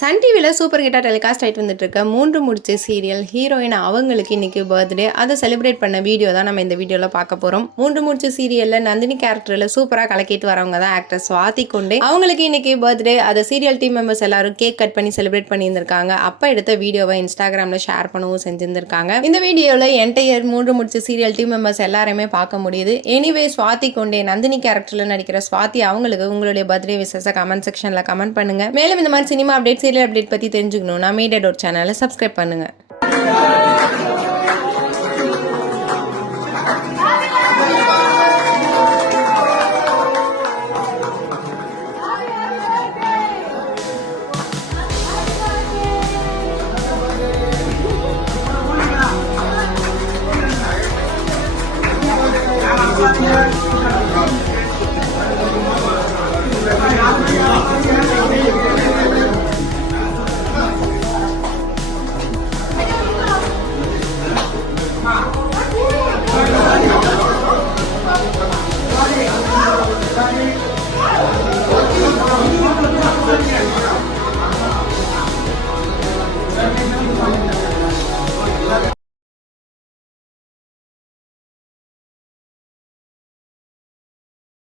Sun டிவியில் super ஹிட்டாக telecast ஆகிட்டு வந்துட்டு இருக்க 3 முடிச்சு சீரியல் ஹீரோயின் அவங்களுக்கு இன்னைக்கு பர்த்டே. அதை செலிப்ரேட் பண்ண வீடியோ தான் நம்ம இந்த வீடியோவில் பார்க்க போகிறோம். 3 முடிச்சு சீரியலில் நந்தினி கேரக்டரில் சூப்பராக கலக்கிட்டு வரவங்க தான் ஆக்டர் சுவாதி கொண்டே. அவங்களுக்கு இன்னைக்கு பர்த்டே. அதை சீரியல் டீம் மெம்பர்ஸ் எல்லாரும் கேக் கட் பண்ணி செலிப்ரேட் பண்ணியிருந்திருக்காங்க. அப்போ எடுத்த வீடியோவை இன்ஸ்டாகிராமில் ஷேர் பண்ணவும் செஞ்சிருந்திருக்காங்க. இந்த வீடியோவில் என்டையர் 3 முடிச்சு சீரியல் டீம் மெம்பர்ஸ் எல்லாருமே பார்க்க முடியுது. எனிவே சுவாதி கொண்டே நந்தினி கேரக்டரில் நடிக்கிற சுவாதி அவங்களுக்கு உங்களுடைய பர்த்டே விஷஸை கமெண்ட் செக்ஷனில் கமெண்ட் பண்ணுங்க. மேலும் இந்த மாதிரி சினிமா அப்டேட் சீரியல் அப்டேட் பற்றி தெரிஞ்சுக்கணும்னா மீடியா.சேனலை சப்ஸ்கிரைப் பண்ணுங்கள்.